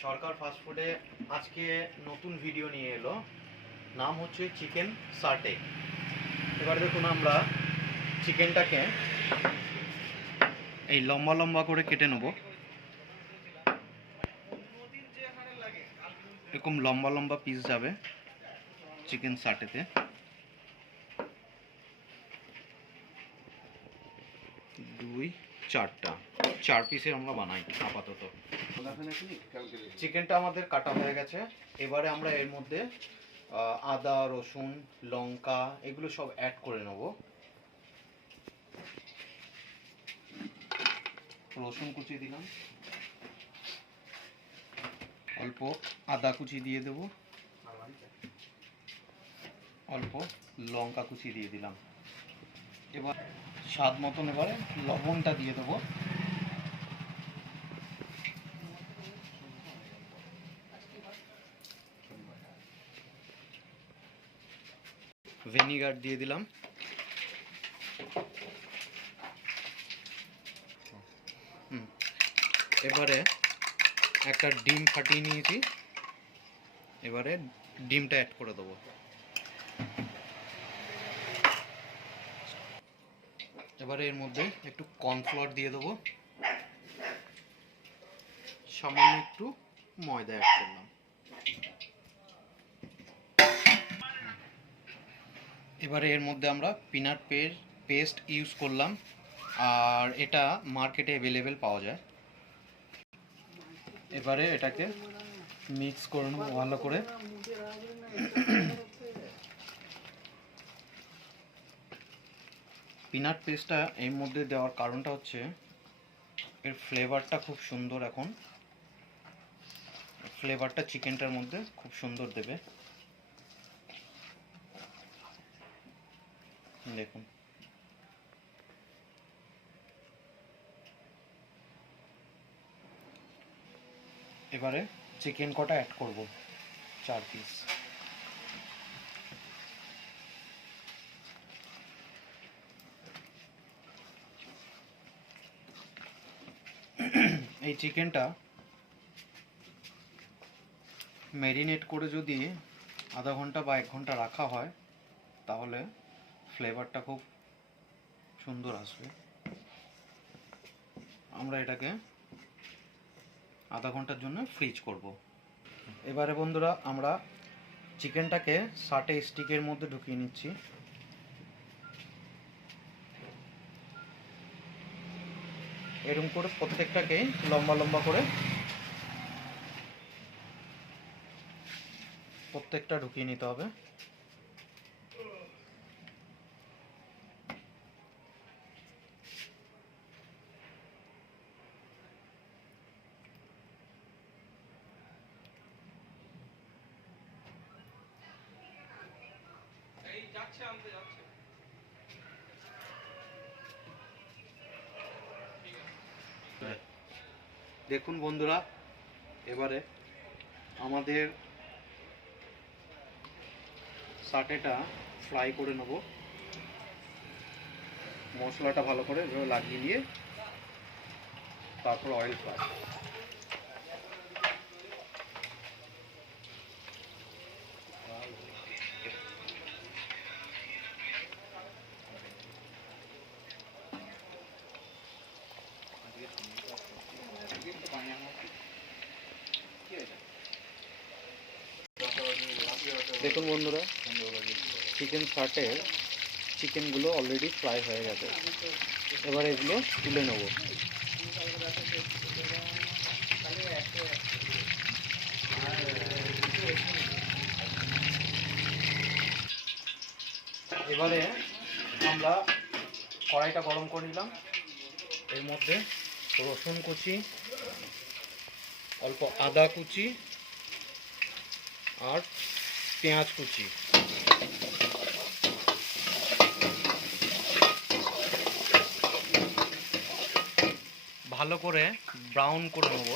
সরকার ফাস্টফুডে আজকে নতুন ভিডিও নিয়ে এলো, নাম হচ্ছে চিকেন সাটে। এবার দেখুন, আমরা চিকেনটাকে এই লম্বা লম্বা করে কেটে নেব। এরকম লম্বা লম্বা পিস যাবে চিকেন সাটেতে। দুই চার পিসের আমরা বানাই আপাতত। চিকেনটা আমাদের কাটা হয়ে গেছে। এবারে আমরা এর মধ্যে আদা, রসুন, লঙ্কা এগুলো সব অ্যাড করে নেব। রসুন কুচি দিলাম, অল্প আদা কুচি দিয়ে দেব, অল্প লঙ্কা কুচি দিয়ে দিলাম। এবার স্বাদ মতন এবারে লবণটা দিয়ে দেবো। ভিনিগার দিয়ে দিলাম। এবারে একটা ডিম ফাটিয়ে নিয়েছি, এবারে ডিমটা অ্যাড করে দেবো। এবারে এর মধ্যে একটু কর্নফ্লাওয়ার দিয়ে দেবো, সামান্য একটু ময়দা অ্যাড করলাম। এবারে এর মধ্যে আমরা পিনাট পেস্ট ইউজ করলাম, আর এটা মার্কেটে অ্যাভেলেবেল পাওয়া যায়। এবারে এটাকে মিক্স করে নেব ভালো করে। পিনাট পেস্টটা এর মধ্যে দেওয়ার কারণটা হচ্ছে এর ফ্লেভারটা খুব সুন্দর। এখন ফ্লেভারটা চিকেনটার মধ্যে খুব সুন্দর দেবে। দেখুন, এবারে চিকেন কটা অ্যাড করব, 4 পিস। এই চিকেনটা ম্যারিনেট করে যদি আধা ঘন্টা বা 1 ঘন্টা রাখা হয় তাহলে ফ্লেভারটা খুব সুন্দর আসবে। আমরা এটাকে আধা ঘন্টার জন্য ফ্রিজ করব। এবারে বন্ধুরা, আমরা চিকেনটাকে সাটে স্টিকের মধ্যে ঢুকিয়ে নিচ্ছি। এরকম করে প্রত্যেকটাকে লম্বা লম্বা করে প্রত্যেকটা ঢুকিয়ে নিতে হবে। দেখুন বন্ধুরা, এবারে আমাদের সাটেটা ফ্রাই করে নেব। মশলাটা ভালো করে লাগিয়ে নিয়ে তারপর অয়েল ফ্রাই। দেখুন বন্ধুরা, চিকেন সাটের চিকেনগুলো অলরেডি ফ্রাই হয়ে গেছে। এবার এগুলো তুলে নেব। এবারে আমরা কড়াইটা গরম করে নিলাম। এর মধ্যে রসুন কুচি, অল্প আদা কুচি আর পেঁয়াজ কুচি, ভালো করে ব্রাউন করে নেব।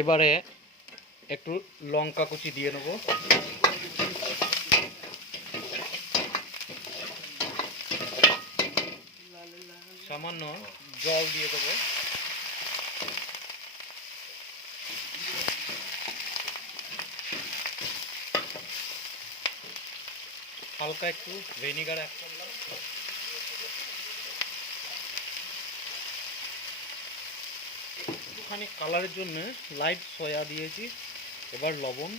এবারে একটু লঙ্কা কুচি দিয়ে নেব, সামান্য জল দিয়ে দেবো, হালকা একটু ভিনেগার অ্যাড করলাম, একটুখানি কালারের জন্য লাইট সয়া দিয়েছি। এবার লবণ,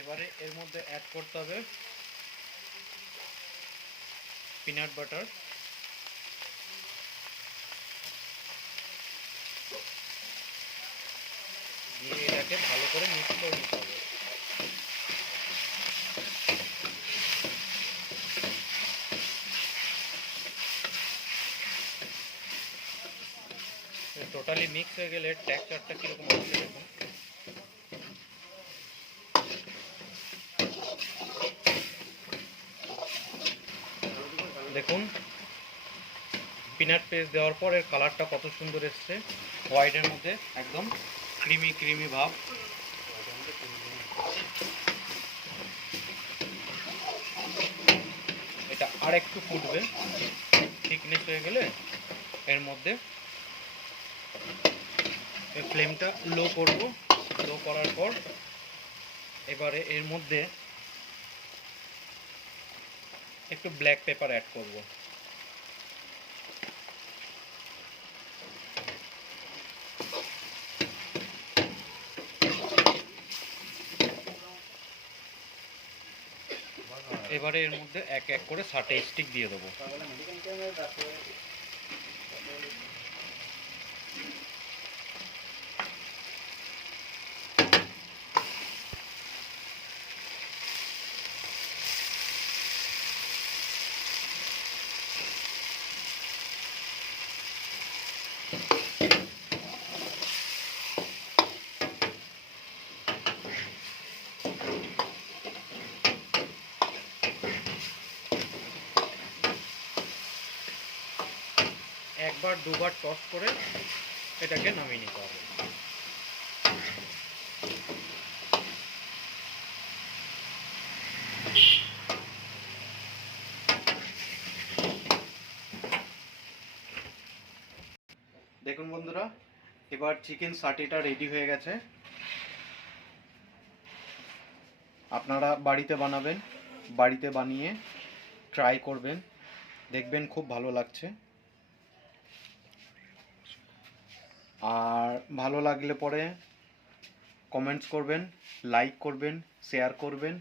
এবারে এর মধ্যে অ্যাড করতে হবে পিনাট বাটার, দিয়ে এটাকে ভালো করে মিক্স করে নিতে হবে। টোটালি মিক্স হয়ে গেলে টেক্সচারটা কীরকম হচ্ছে দেখুন। দেখুন পিনাট পেস্ট দেওয়ার পর এর কালারটা কত সুন্দর এসছে, হোয়াইটের মধ্যে একদম ক্রিমি ক্রিমি ভাব। এটা আর একটু ফুটবে, থিকনেস হয়ে গেলে এর মধ্যে ফ্লেমটা লো করব। লো করার পর এবারে এর মধ্যে একটু ব্ল্যাক পেপার অ্যাড করব। এবারে এর মধ্যে এক এক করে 60 স্টিক দিয়ে দেবো। একবার দুবার টস করে এটাকে নামিয়ে নিতে হবে। দেখুন বন্ধুরা, এবার চিকেন সাটেটা রেডি হয়ে গেছে। আপনারা বাড়িতে বানাবেন, বাড়িতে বানিয়ে ট্রাই করবেন, দেখবেন খুব ভালো লাগছে। আর ভালো লাগলে পরে কমেন্টস করবেন, লাইক করবেন, শেয়ার করবেন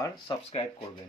আর সাবস্ক্রাইব করবেন।